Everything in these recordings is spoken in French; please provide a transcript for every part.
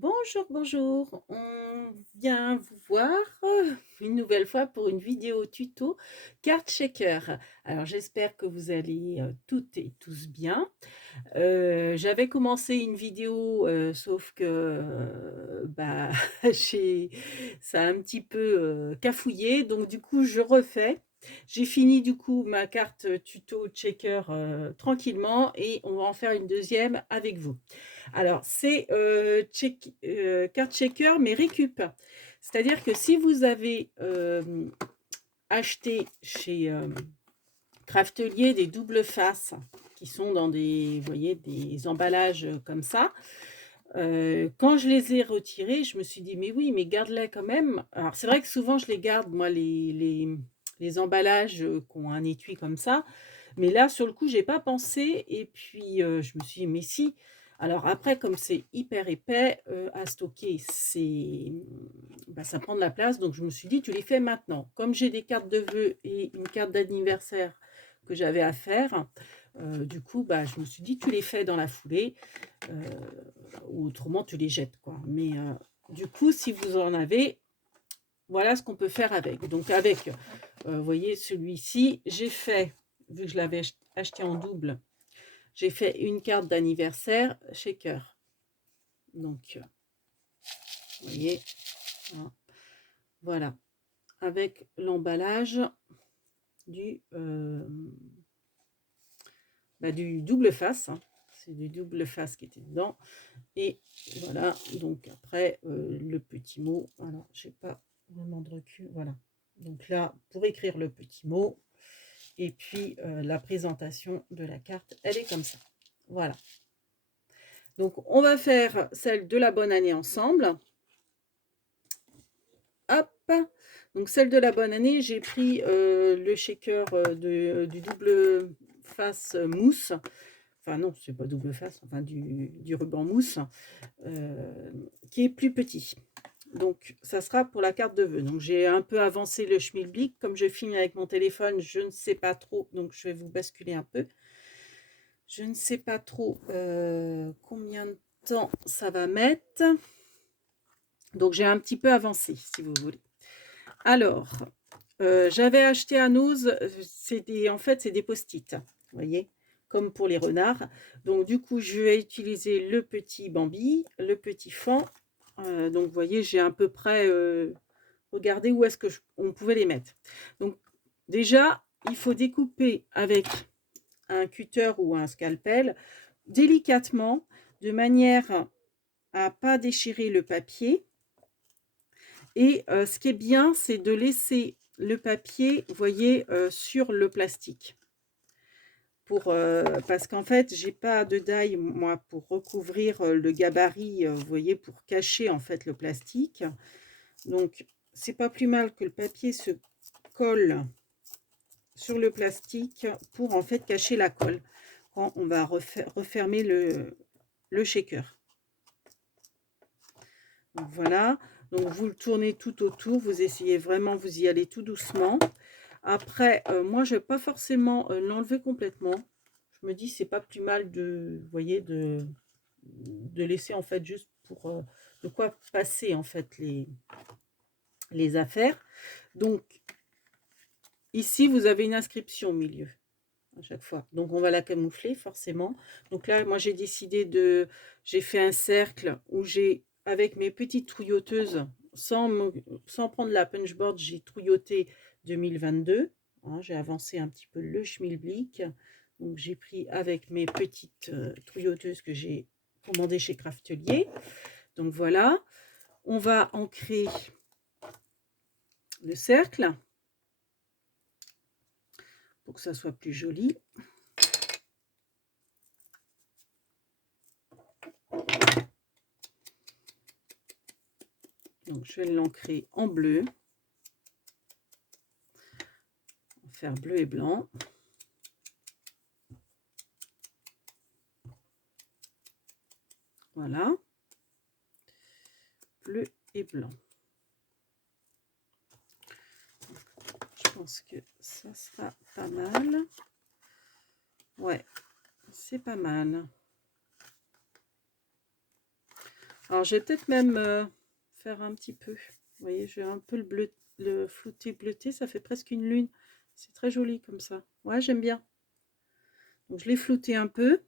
Bonjour, bonjour. On vient vous voir une nouvelle fois pour une vidéo tuto carte shaker. Alors j'espère que vous allez toutes et tous bien. J'avais commencé une vidéo, sauf que bah, j'ai ça a un petit peu cafouillé, donc du coup je refais. J'ai fini du coup ma carte tuto checker tranquillement et on va en faire une deuxième avec vous. Alors, c'est carte checker, mais récup. C'est-à-dire que si vous avez acheté chez Craftelier des doubles faces qui sont dans des, vous voyez, des emballages comme ça, quand je les ai retirés, je me suis dit, mais oui, mais garde-les quand même. Alors, c'est vrai que souvent, je les garde, moi, les emballages qui ont un étui comme ça. Mais là, sur le coup, j'ai pas pensé et puis, je me suis dit: «Mais si». Alors après, comme c'est hyper épais, à stocker, bah, ça prend de la place, donc je me suis dit: «Tu les fais maintenant». Comme j'ai des cartes de vœux et une carte d'anniversaire que j'avais à faire, du coup, bah, je me suis dit: «Tu les fais dans la foulée, heu, ou autrement tu les jettes, quoi». Mais, du coup, si vous en avez, voilà ce qu'on peut faire avec. Donc avec, vous voyez celui-ci, j'ai fait, vu que je l'avais acheté en double, j'ai fait une carte d'anniversaire shaker. Donc, vous voyez, hein, voilà, avec l'emballage du, bah, du double face, hein. C'est du double face qui était dedans et voilà, donc après, le petit mot, alors j'ai pas vraiment de recul, voilà. Donc là, pour écrire le petit mot et puis, la présentation de la carte, elle est comme ça. Voilà. Donc on va faire celle de la bonne année ensemble. Hop! Donc celle de la bonne année, j'ai pris, le shaker, du double face, mousse. Enfin non, c'est pas double face, enfin du ruban mousse, qui est plus petit. Donc ça sera pour la carte de vœux. Donc j'ai un peu avancé le schmilblick. Comme je filme avec mon téléphone, je ne sais pas trop, donc je vais vous basculer un peu. Je ne sais pas trop, combien de temps ça va mettre. Donc j'ai un petit peu avancé, si vous voulez. Alors, j'avais acheté à Noz, c'est des, en fait, c'est des post-it, vous voyez? Comme pour les renards. Donc du coup, je vais utiliser le petit Bambi, le petit Fan. Donc vous voyez, j'ai à peu près, regardé où est-ce que on pouvait les mettre. Donc déjà, il faut découper avec un cutter ou un scalpel délicatement, de manière à pas déchirer le papier. Et ce qui est bien, c'est de laisser le papier, vous voyez, sur le plastique. Pour, parce qu'en fait, j'ai pas de die moi pour recouvrir, le gabarit, vous voyez, pour cacher en fait le plastique. Donc c'est pas plus mal que le papier se colle sur le plastique pour en fait cacher la colle quand on va refermer le shaker. Donc voilà, donc vous le tournez tout autour, vous essayez vraiment, vous y allez tout doucement. Après, moi je vais pas forcément, l'enlever complètement. Je me dis: «C'est pas plus mal de, vous voyez, de laisser en fait juste pour, de quoi passer en fait les affaires». Donc ici, vous avez une inscription au milieu, à chaque fois. Donc on va la camoufler forcément. Donc là, moi j'ai fait un cercle où j'ai, avec mes petites trouilloteuses, sans prendre la punchboard, j'ai trouilloté 2022. Hein, j'ai avancé un petit peu le schmilblick. Donc j'ai pris avec mes petites trouilloteuses que j'ai commandées chez Craftelier. Donc voilà, on va ancrer le cercle pour que ça soit plus joli. Donc je vais l'ancrer en bleu, faire bleu et blanc. Voilà, bleu et blanc. Je pense que ça sera pas mal. Ouais, c'est pas mal. Alors, je vais peut-être même faire un petit peu. Vous voyez, j'ai un peu le bleu, le flouté bleuté, ça fait presque une lune. C'est très joli comme ça. Ouais, j'aime bien. Donc, je l'ai flouté un peu.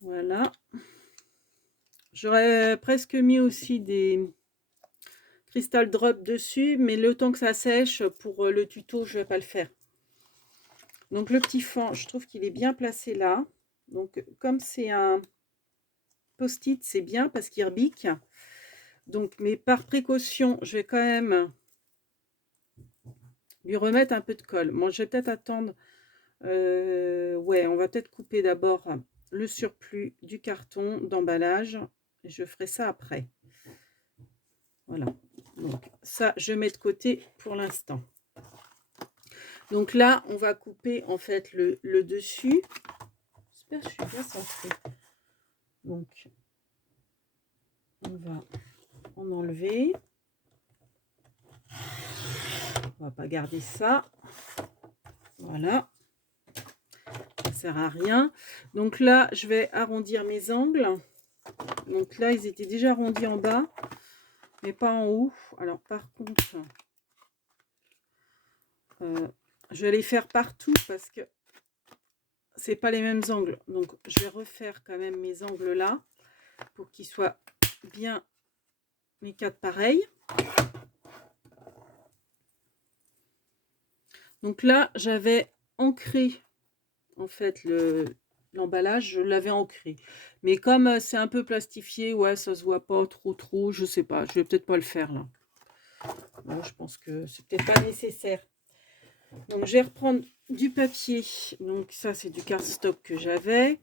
Voilà. J'aurais presque mis aussi des Crystal Drop dessus, mais le temps que ça sèche, pour le tuto, je ne vais pas le faire. Donc le petit fond, je trouve qu'il est bien placé là. Donc comme c'est un post-it, c'est bien parce qu'il rebique. Donc, mais par précaution, je vais quand même lui remettre un peu de colle. Bon, je vais peut-être attendre. Ouais, on va peut-être couper d'abord le surplus du carton d'emballage. Je ferai ça après. Voilà. Donc ça, je mets de côté pour l'instant. Donc là, on va couper en fait le dessus. J'espère que je suis bien centrée. Donc, on va en enlever. On va pas garder ça. Voilà. Ça sert à rien. Donc là, je vais arrondir mes angles. Donc là, ils étaient déjà arrondis en bas, mais pas en haut. Alors par contre, je vais les faire partout parce que c'est pas les mêmes angles. Donc je vais refaire quand même mes angles là pour qu'ils soient bien les quatre pareils. Donc là, j'avais ancré en fait l'emballage, je l'avais ancré. Mais comme c'est un peu plastifié, ouais, ça se voit pas trop, je sais pas. Je vais peut-être pas le faire là. Bon, je pense que c'est peut-être pas nécessaire. Donc je vais reprendre du papier. Donc ça, c'est du cardstock que j'avais.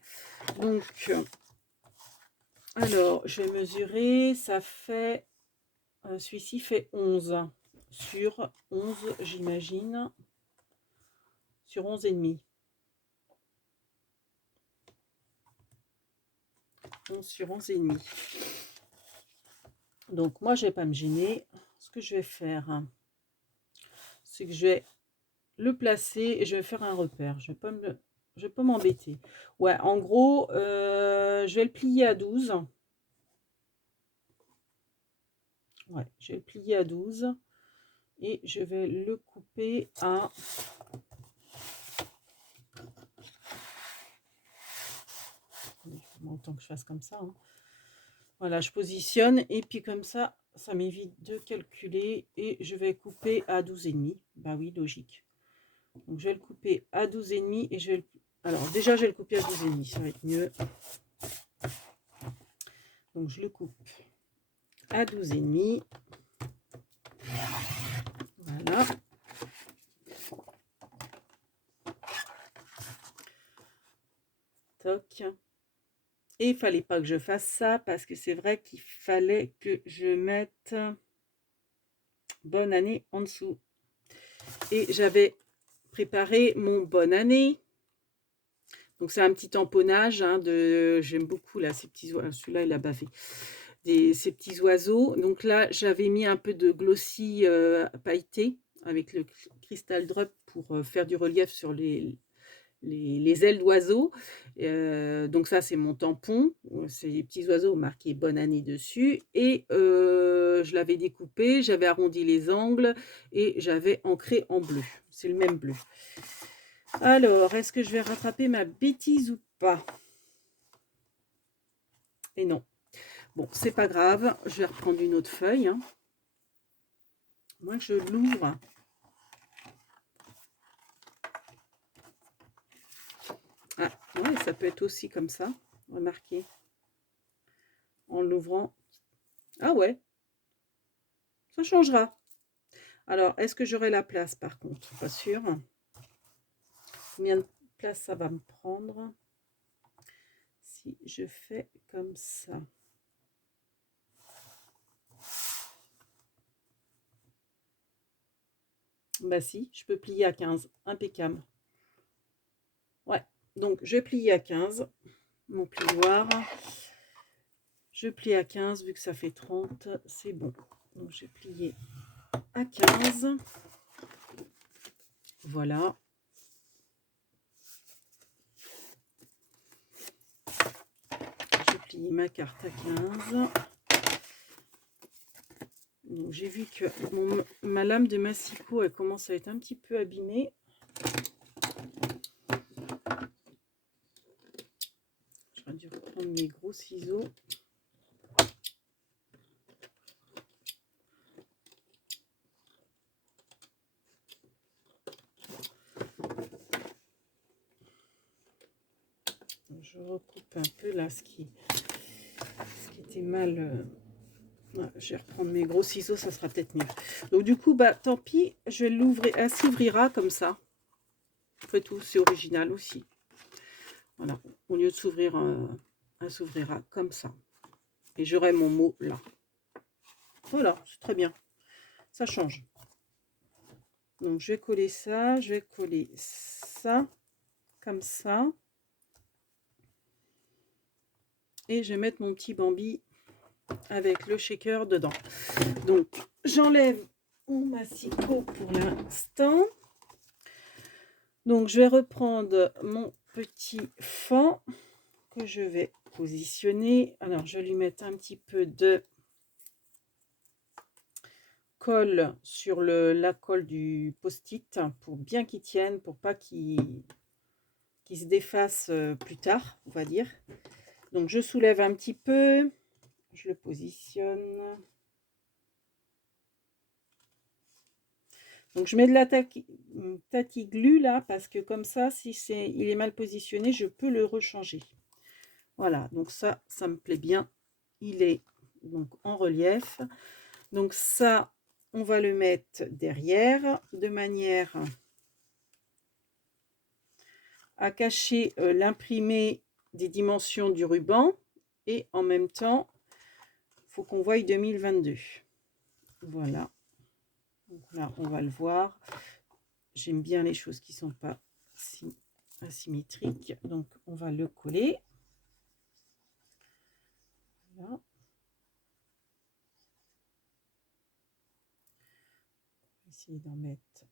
Donc alors, je vais mesurer. Ça fait celui-ci fait 11 sur 11, j'imagine. Sur 11 et demi. 11 sur 11 et demi. Donc moi, je vais pas me gêner. Ce que je vais faire, c'est que je vais le placer et je vais faire un repère. Je vais pas m'embêter. Ouais, en gros, je vais le plier à 12. Ouais, je vais le plier à 12 et je vais le couper à autant que je fasse comme ça. Hein. Voilà, je positionne et puis comme ça, ça m'évite de calculer et je vais couper à 12,5. Bah oui, logique. Donc je vais le couper à 12,5 et je vais le... Alors déjà, je vais le couper à 12,5, ça va être mieux. Donc je le coupe à 12,5. Voilà. Toc. Et il fallait pas que je fasse ça parce que c'est vrai qu'il fallait que je mette bonne année en dessous. Et j'avais préparé mon bonne année. Donc c'est un petit tamponnage hein, de... J'aime beaucoup là ces petits oiseaux. Celui-là il a bavé. Ces petits oiseaux. Donc là j'avais mis un peu de glossy pailleté avec le Crystal Drop pour faire du relief sur les ailes d'oiseaux. Donc ça c'est mon tampon. C'est les petits oiseaux marqués bonne année dessus. Et je l'avais découpé, j'avais arrondi les angles et j'avais ancré en bleu. C'est le même bleu. Alors, est-ce que je vais rattraper ma bêtise ou pas? Et non. Bon, c'est pas grave. Je vais reprendre une autre feuille. Hein. Moi, je l'ouvre. Ah, ouais, ça peut être aussi comme ça. Remarquez. En l'ouvrant. Ah ouais. Ça changera. Alors, est-ce que j'aurai la place par contre? Pas sûr. Combien de place ça va me prendre si je fais comme ça? Bah si, je peux plier à 15. Impeccable. Ouais, donc je plie à 15. Mon plioir. Je plie à 15, vu que ça fait 30, c'est bon. Donc j'ai plié à 15. Voilà. essayer ma carte à 15. Donc j'ai vu que ma lame de massicot, elle commence à être un petit peu abîmée. J'aurais dû reprendre mes gros ciseaux. Je recoupe un peu là ce qui était mal. Ouais, je vais reprendre mes gros ciseaux, ça sera peut-être mieux. Donc du coup, bah tant pis, je vais l'ouvrir. Elle s'ouvrira comme ça. Après tout, c'est original aussi. Voilà, au lieu de s'ouvrir, elle s'ouvrira comme ça. Et j'aurai mon mot là. Voilà, c'est très bien. Ça change. Donc je vais coller ça, je vais coller ça, comme ça. Et je vais mettre mon petit Bambi avec le shaker dedans. Donc j'enlève mon massicot pour l'instant. Donc je vais reprendre mon petit fend que je vais positionner. Alors je vais lui mettre un petit peu de colle sur la colle du post-it pour bien qu'il tienne, pour pas qu'il se défasse plus tard, on va dire. Donc je soulève un petit peu, je le positionne. Donc je mets de la Tatiglu là parce que comme ça, si il est mal positionné, je peux le rechanger. Voilà, donc ça me plaît bien. Il est donc en relief. Donc ça, on va le mettre derrière de manière à cacher l'imprimé des dimensions du ruban et en même temps, il faut qu'on voie 2022. Voilà. Donc là, on va le voir. J'aime bien les choses qui ne sont pas si asymétriques. Donc, on va le coller. Voilà. On va essayer d'en mettre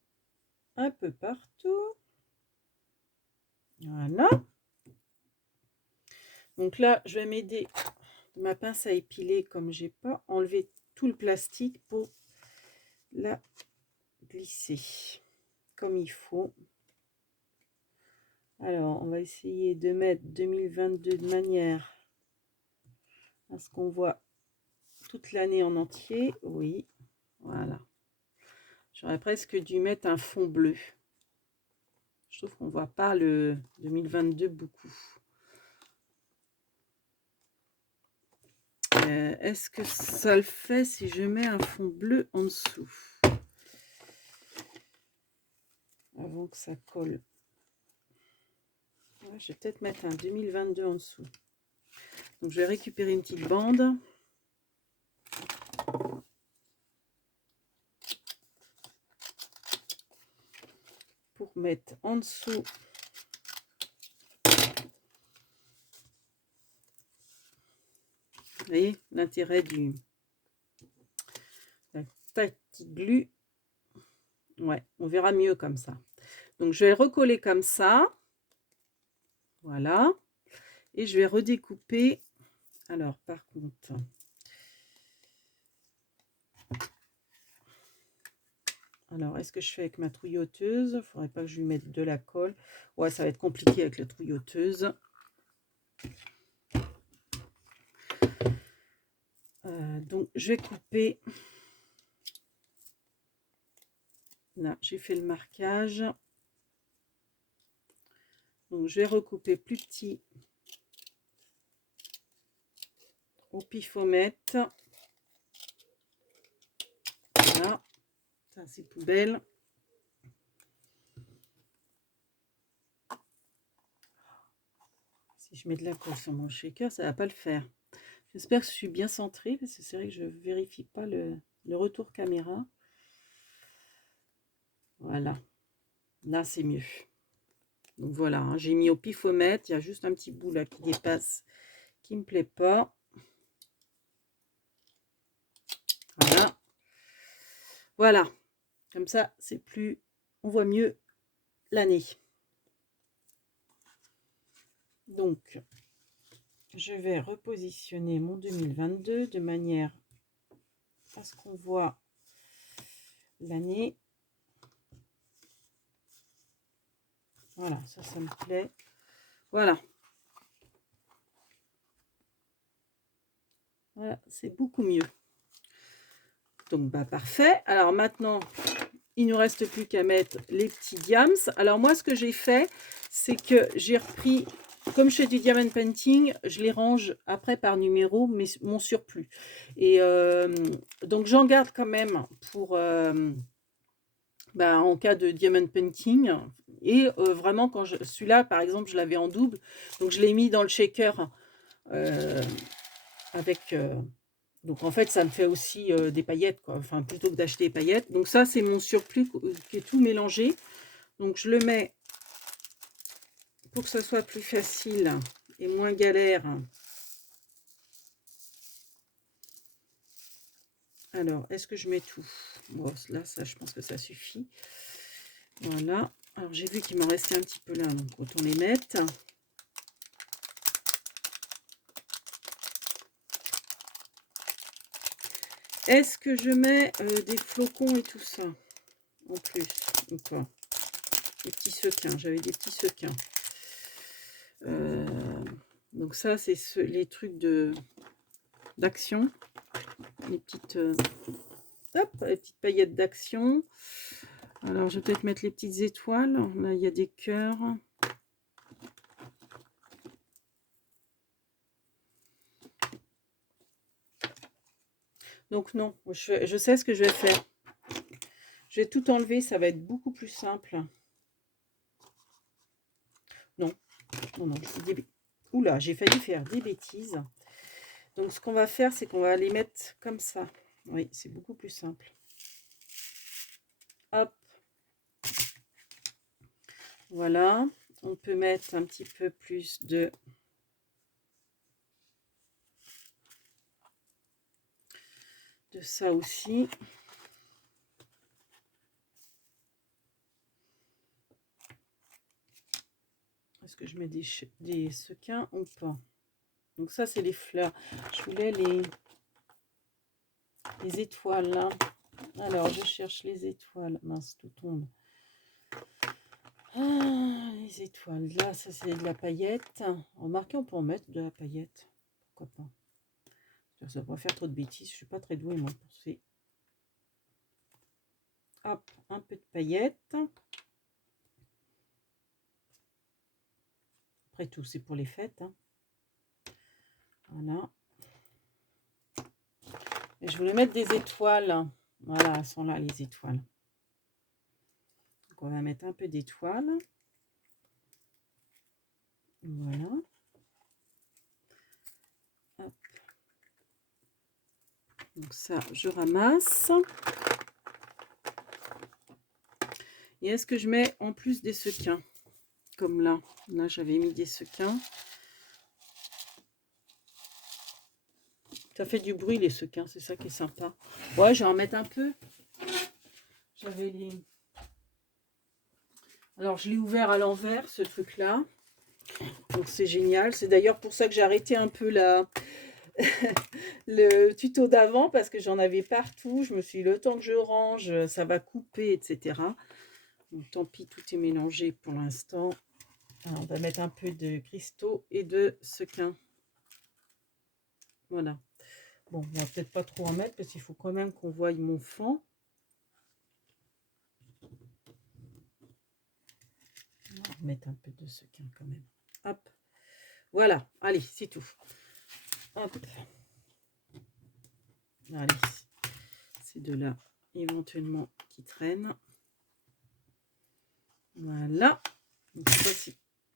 un peu partout. Voilà. Donc là, je vais m'aider de ma pince à épiler comme j'ai pas enlevé tout le plastique pour la glisser comme il faut. Alors, on va essayer de mettre 2022 de manière à ce qu'on voit toute l'année en entier. Oui, voilà. J'aurais presque dû mettre un fond bleu. Je trouve qu'on ne voit pas le 2022 beaucoup. Est-ce que ça le fait si je mets un fond bleu en dessous? Avant que ça colle. Ouais, je vais peut-être mettre un 2022 en dessous. Donc je vais récupérer une petite bande. Pour mettre en dessous. Vous voyez l'intérêt du Tatiglu. Ouais, on verra mieux comme ça. Donc je vais recoller comme ça. Voilà. Et je vais redécouper. Alors par contre, alors est-ce que je fais avec ma trouilloteuse? Il ne faudrait pas que je lui mette de la colle. Ouais, ça va être compliqué avec la trouilloteuse. Donc je vais couper. Là, j'ai fait le marquage. Donc je vais recouper plus petit au pifomètre. Voilà, ça c'est poubelle. Si je mets de la colle sur mon shaker, ça va pas le faire. J'espère que je suis bien centrée parce que c'est vrai que je vérifie pas le retour caméra. Voilà, là c'est mieux. Donc voilà, hein, j'ai mis au pifomètre. Il y a juste un petit bout là qui dépasse, qui me plaît pas. Voilà. Voilà. Comme ça, c'est plus... On voit mieux l'année. Donc, je vais repositionner mon 2022 de manière à ce qu'on voit l'année. Voilà, ça me plaît. Voilà. Voilà, c'est beaucoup mieux. Donc, bah, parfait. Alors maintenant, il ne nous reste plus qu'à mettre les petits diams. Alors moi, ce que j'ai fait, c'est que j'ai repris, comme je fais du diamond painting, je les range après par numéro, mais mon surplus. Et donc, j'en garde quand même pour, bah, en cas de diamond painting. Et vraiment, quand celui-là, par exemple, je l'avais en double. Donc, je l'ai mis dans le shaker avec... donc en fait, ça me fait aussi des paillettes, quoi. Enfin, plutôt que d'acheter des paillettes. Donc ça, c'est mon surplus qui est tout mélangé. Donc je le mets pour que ce soit plus facile et moins galère. Alors, est-ce que je mets tout? Bon, là, ça, je pense que ça suffit. Voilà. Alors, j'ai vu qu'il m'en restait un petit peu là, donc autant les mettre. Est-ce que je mets des flocons et tout ça en plus ou pas? Des petits sequins, j'avais des petits sequins. Donc ça, c'est les trucs d'action. Les petites, hop, les petites paillettes d'action. Alors, je vais peut-être mettre les petites étoiles. Là, il y a des cœurs. Donc non, je sais ce que je vais faire. Je vais tout enlever, ça va être beaucoup plus simple. Non, non, non. Oula, j'ai failli faire des bêtises. Donc ce qu'on va faire, c'est qu'on va les mettre comme ça. Oui, c'est beaucoup plus simple. Hop. Voilà. On peut mettre un petit peu plus de... ça aussi. Est-ce que je mets des sequins ou pas? Donc ça, c'est les fleurs. Je voulais les étoiles là. Alors, je cherche les étoiles. Mince, tout tombe. Ah, les étoiles. Là, ça, c'est de la paillette. Remarquez, on peut en mettre de la paillette. Pourquoi pas? Ça va pas faire trop de bêtises. Je suis pas très douée, moi, pour ces... Hop, un peu de paillettes. Après tout, c'est pour les fêtes. Hein. Voilà. Et je voulais mettre des étoiles. Voilà, elles sont là, les étoiles. Donc, on va mettre un peu d'étoiles. Voilà. Hop. Donc ça, je ramasse. Et est-ce que je mets en plus des sequins? Comme là. Là, j'avais mis des sequins. Ça fait du bruit, les sequins. C'est ça qui est sympa. Ouais, je vais en mettre un peu. J'avais les... Alors, je l'ai ouvert à l'envers, ce truc-là. Donc, c'est génial. C'est d'ailleurs pour ça que j'ai arrêté un peu le tuto d'avant, parce que j'en avais partout. Je me suis dit, le temps que je range, ça va couper, etc. Donc, tant pis, tout est mélangé pour l'instant. On va mettre un peu de cristaux et de sequins. Voilà. Bon, on va peut-être pas trop en mettre, parce qu'il faut quand même qu'on voie mon fond. On va mettre un peu de sequin quand même. Hop. Voilà. Allez, c'est tout. Hop. Allez. Ces deux-là, éventuellement, qui traînent. Voilà. Donc, ça,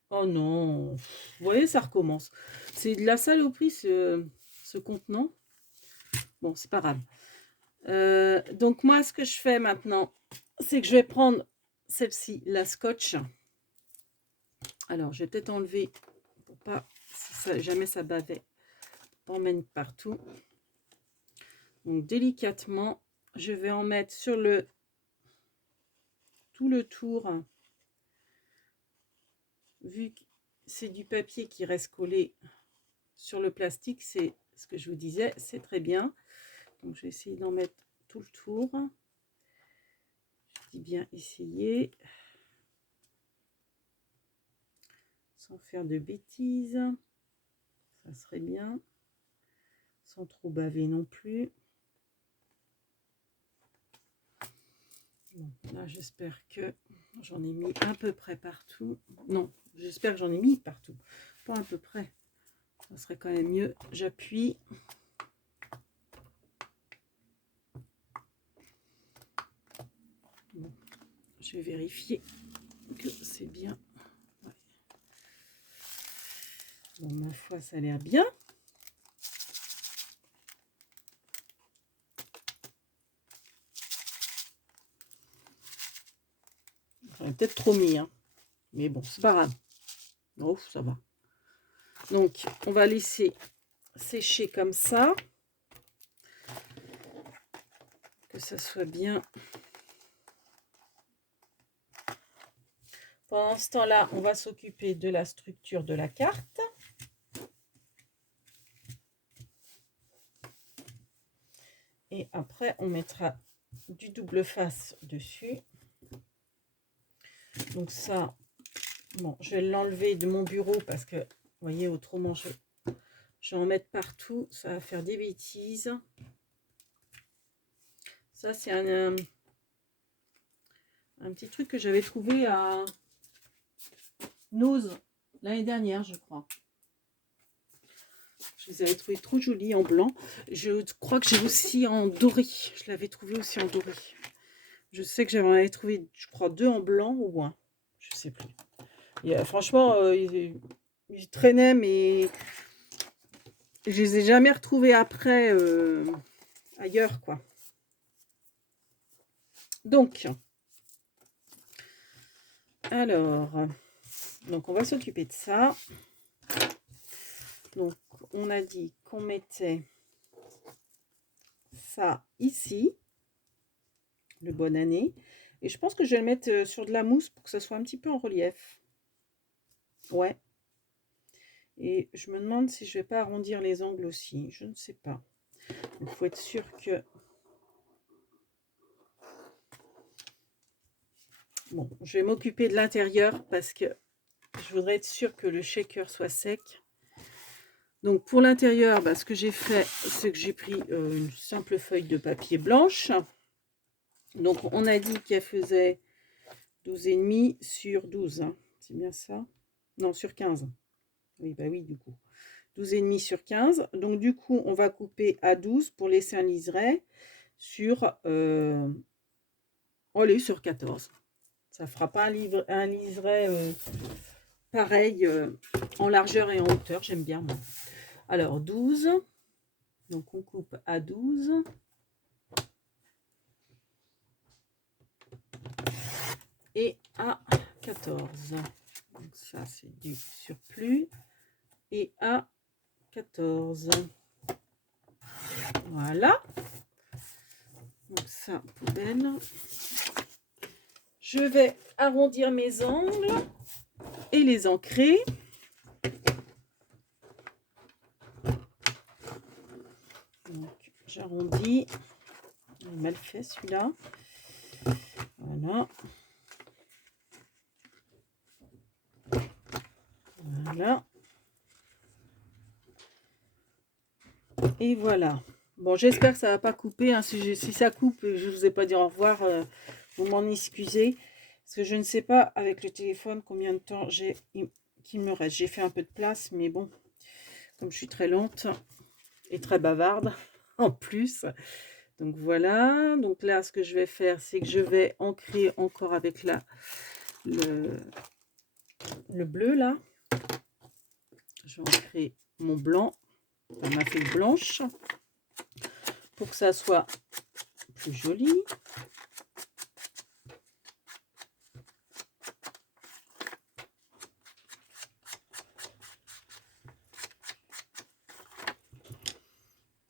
oh non. Vous voyez, ça recommence. C'est de la saloperie, ce contenant. Bon, c'est pas grave. Donc, moi, ce que je fais maintenant, c'est que je vais prendre celle-ci, la scotch. Alors, je vais peut-être enlever pour pas, si ça, jamais ça bavait, pas en mettre partout. Donc, délicatement, je vais en mettre sur tout le tour. Vu que c'est du papier qui reste collé sur le plastique, c'est ce que je vous disais, c'est très bien. Donc je vais essayer d'en mettre tout le tour. Je dis bien essayer. Sans faire de bêtises. Ça serait bien. Sans trop baver non plus. Bon, là, j'espère que j'en ai mis à peu près partout. Non, j'espère que j'en ai mis partout. Pas à peu près. Ça serait quand même mieux. J'appuie. Bon, je vais vérifier que c'est bien. Ouais. Bon, ma foi, ça a l'air bien. J'aurais peut-être trop mis, hein. Mais bon, c'est pas grave. Oh, ça va. Donc, on va laisser sécher comme ça. Que ça soit bien. Pendant ce temps-là, on va s'occuper de la structure de la carte. Et après, on mettra du double face dessus. Donc ça, bon, je vais l'enlever de mon bureau parce que, vous voyez, autrement, je vais en mettre partout. Ça va faire des bêtises. Ça, c'est un petit truc que j'avais trouvé à Nose l'année dernière, je crois. Je les avais trouvés trop jolis en blanc. Je crois que j'ai aussi en doré. Je l'avais trouvé aussi en doré. Je sais que j'avais trouvé, je crois, 2 en blanc ou un. Je sais plus. Et, franchement, ils traînaient, mais je les ai jamais retrouvés après ailleurs, quoi. Donc, alors, donc on va s'occuper de ça. Donc, on a dit qu'on mettait ça ici, le bonne année. Et je pense que je vais le mettre sur de la mousse pour que ça soit un petit peu en relief. Ouais. Et je me demande si je vais pas arrondir les angles aussi. Je ne sais pas. Il faut être sûr que... Bon, je vais m'occuper de l'intérieur parce que je voudrais être sûre que le shaker soit sec. Donc pour l'intérieur, ce que j'ai fait, c'est que j'ai pris une simple feuille de papier blanche. Donc on a dit qu'elle faisait 12,5 sur 12. Hein. C'est bien ça? Non, sur 15. Oui, bah oui, du coup. 12,5 sur 15. Donc du coup, on va couper à 12 pour laisser un liseré sur, allez, sur 14. Ça fera pas un liseré pareil en largeur et en hauteur. J'aime bien, moi. Alors, 12. Donc, on coupe à 12. Et à 14. Donc, ça, c'est du surplus. Et à 14. Voilà. Donc, ça, poubelle. Je vais arrondir mes angles et les ancrer. Donc, j'arrondis. Il est mal fait celui-là. Voilà. Voilà. Et voilà. Bon, j'espère que ça ne va pas couper. Hein. Si ça coupe, je ne vous ai pas dit au revoir. Vous m'en excusez. Parce que je ne sais pas avec le téléphone combien de temps qu'il me reste. J'ai fait un peu de place, mais bon, comme je suis très lente et très bavarde en plus. Donc voilà. Donc là, ce que je vais faire, c'est que je vais ancrer encore avec le bleu là. Je vais ancrer mon blanc, ma feuille blanche, pour que ça soit plus joli.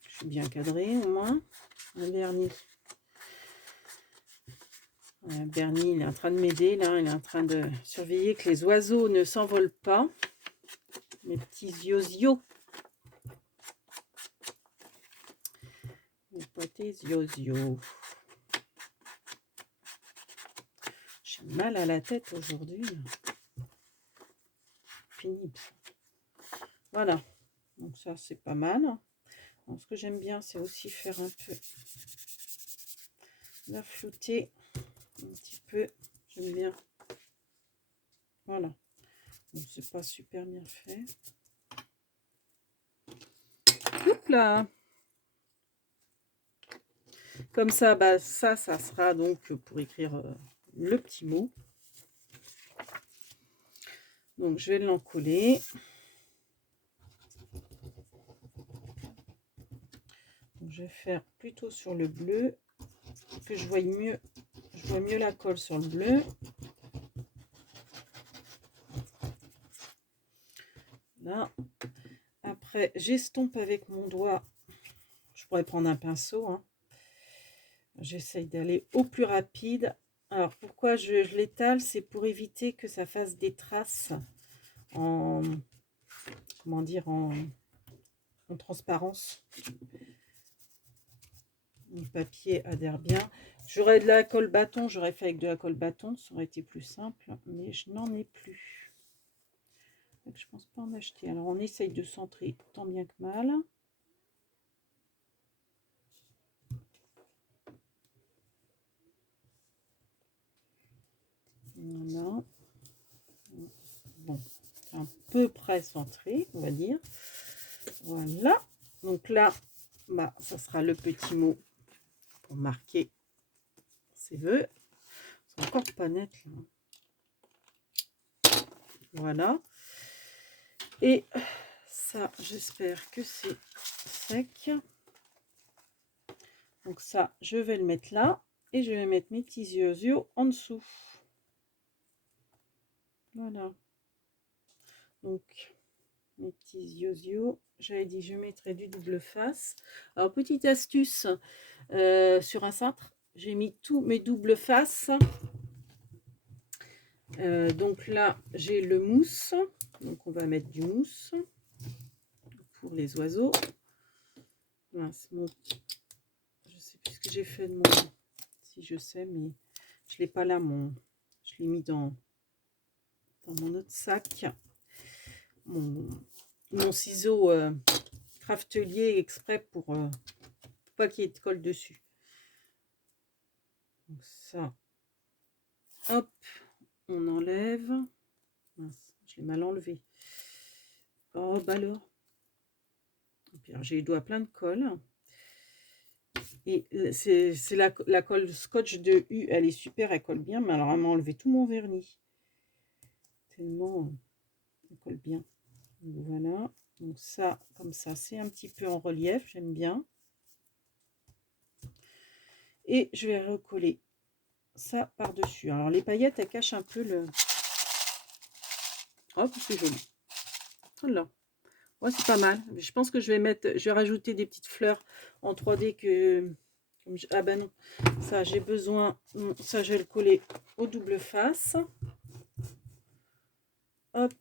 Je suis bien cadrée au moins. Un vernis. Bernie, il est en train de m'aider là, il est en train de surveiller que les oiseaux ne s'envolent pas. Mes petits yozio. soient tes yeux. J'ai mal à la tête aujourd'hui. Pénible. Voilà. Donc ça, c'est pas mal. Donc, ce que j'aime bien, c'est aussi faire un peu la flouter. Un petit peu. J'aime bien. Voilà. Donc, c'est pas super bien fait. Hop là. Comme ça, bah, ça sera donc pour écrire le petit mot. Donc, je vais l'encoller. Je vais faire plutôt sur le bleu, que je vois mieux la colle sur le bleu. Là. Après, j'estompe avec mon doigt. Je pourrais prendre un pinceau. Hein. J'essaye d'aller au plus rapide. Alors, pourquoi je l'étale? C'est pour éviter que ça fasse des traces en, comment dire, en transparence. Le papier adhère bien. J'aurais de la colle bâton, j'aurais fait avec de la colle bâton, ça aurait été plus simple, mais je n'en ai plus. Donc, je pense pas en acheter. Alors, on essaye de centrer tant bien que mal. Voilà. Bon, c'est à peu près centré, on va dire. Voilà. Donc là, bah, ça sera le petit mot pour marquer ses vœux. C'est encore pas net là. Voilà. Et ça, j'espère que c'est sec. Donc ça, je vais le mettre là. Et je vais mettre mes petits yeux en dessous. Voilà. Donc, mes petits yeux. J'avais dit, je mettrai du double face. Alors, petite astuce, sur un cintre, j'ai mis tous mes doubles faces. Donc là, j'ai le mousse. Donc, on va mettre du mousse pour les oiseaux. Voilà, mon... Je sais plus ce que j'ai fait de mon... Si je sais, mais je l'ai pas là. Je l'ai mis dans mon autre sac. Mon ciseau craftelier exprès pour pas qu'il y ait de colle dessus. Donc ça, hop, on enlève. Mince, je l'ai mal enlevé. Oh, bah alors. J'ai les doigts pleins de colle. Et c'est la colle scotch de U, elle est super, elle colle bien, mais alors elle m'a enlevé tout mon vernis. Tellement elle colle bien. Donc, voilà. Donc ça, comme ça, c'est un petit peu en relief, j'aime bien. Et je vais recoller ça par-dessus. Alors les paillettes, elles cachent un peu le... Oh, c'est joli. Voilà. Ouais, c'est pas mal. Je pense que je vais rajouter des petites fleurs en 3D que... Ah ben non, ça j'ai besoin... Ça, je vais le coller au double face. Hop.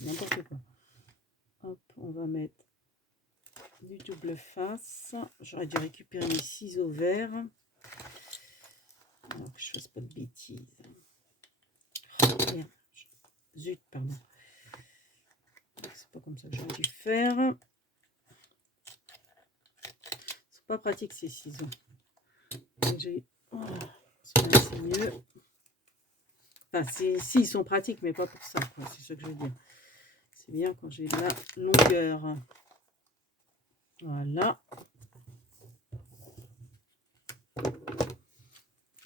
N'importe quoi. Hop, on va mettre du double face. J'aurais dû récupérer mes ciseaux verts. Alors que je fasse pas de bêtises. Oh, merde. Zut, pardon. C'est pas comme ça que j'aurais dû faire. C'est pas pratique ces ciseaux. Oh, c'est mieux. Enfin, si, ils sont pratiques, mais pas pour ça. C'est ce que je veux dire. C'est bien quand j'ai de la longueur. Voilà.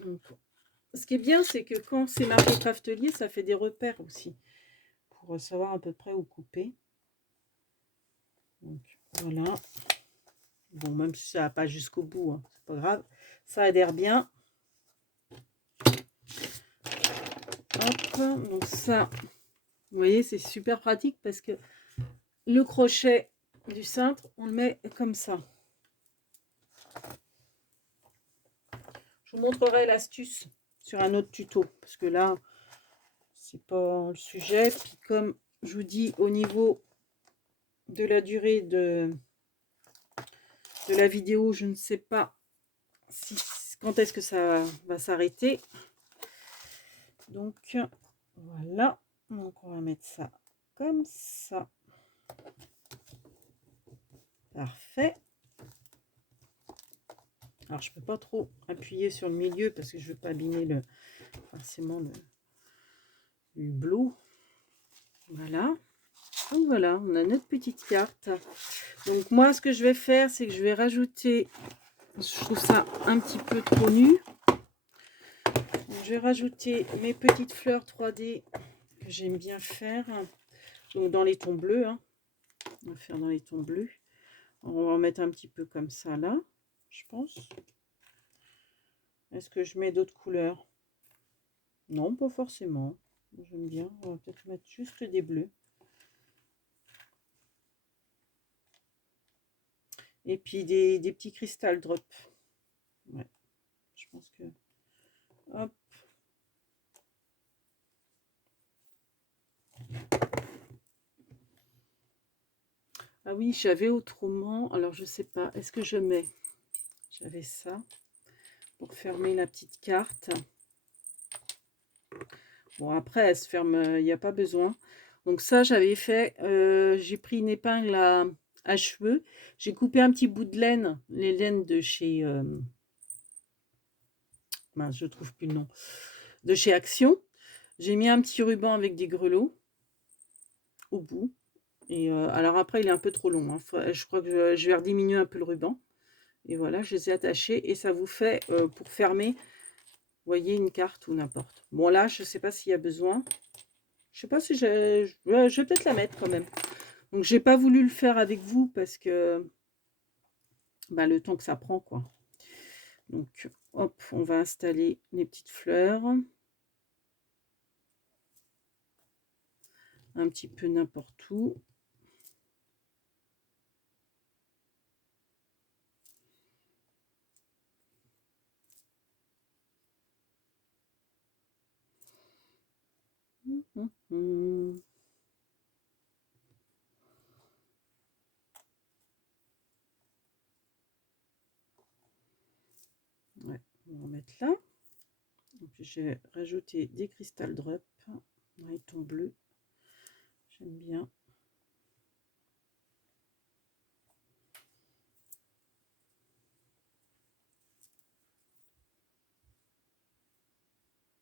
Donc, ce qui est bien, c'est que quand c'est marqué craftelier, ça fait des repères aussi. Pour savoir à peu près où couper. Donc, voilà. Bon, même si ça va pas jusqu'au bout, hein, c'est pas grave. Ça adhère bien. Hop, donc ça, vous voyez, c'est super pratique parce que le crochet du cintre, on le met comme ça. Je vous montrerai l'astuce sur un autre tuto parce que là, c'est pas le sujet. Puis comme je vous dis, au niveau de la durée de la vidéo, je ne sais pas si, quand est-ce que ça va s'arrêter. Donc voilà, donc on va mettre ça comme ça. Parfait. Alors je peux pas trop appuyer sur le milieu parce que je veux pas abîmer forcément le hublot. Voilà. Donc voilà, on a notre petite carte. Donc moi ce que je vais faire, c'est que je vais rajouter, je trouve ça un petit peu trop nu. Donc, je vais rajouter mes petites fleurs 3D que j'aime bien faire. Donc dans les tons bleus, hein. On va faire dans les tons bleus. On va en mettre un petit peu comme ça là, je pense. Est-ce que je mets d'autres couleurs? Non, pas forcément. J'aime bien. On va peut-être mettre juste des bleus. Et puis des petits cristal drop. Ouais, je pense que... Hop. Ah oui, j'avais autrement. Alors, je sais pas. Est-ce que je mets... J'avais ça pour fermer la petite carte. Bon, après, elle se ferme. Il n'y a pas besoin. Donc ça, j'avais fait... j'ai pris une épingle à cheveux. J'ai coupé un petit bout de laine. Les laines de chez... mince, je trouve plus le nom. De chez Action. J'ai mis un petit ruban avec des grelots au bout. Et alors après, il est un peu trop long. Hein. Je crois que je vais rediminuer un peu le ruban. Et voilà, je les ai attachés. Et ça vous fait, pour fermer, vous voyez, une carte ou n'importe. Bon, là, je ne sais pas s'il y a besoin. Je sais pas si je vais peut-être la mettre quand même. Donc, j'ai pas voulu le faire avec vous parce que bah, le temps que ça prend, quoi. Donc, hop, on va installer les petites fleurs. Un petit peu n'importe où. Ouais, on va mettre là. Et puis j'ai rajouté des cristal drop dans les tons bleus. J'aime bien.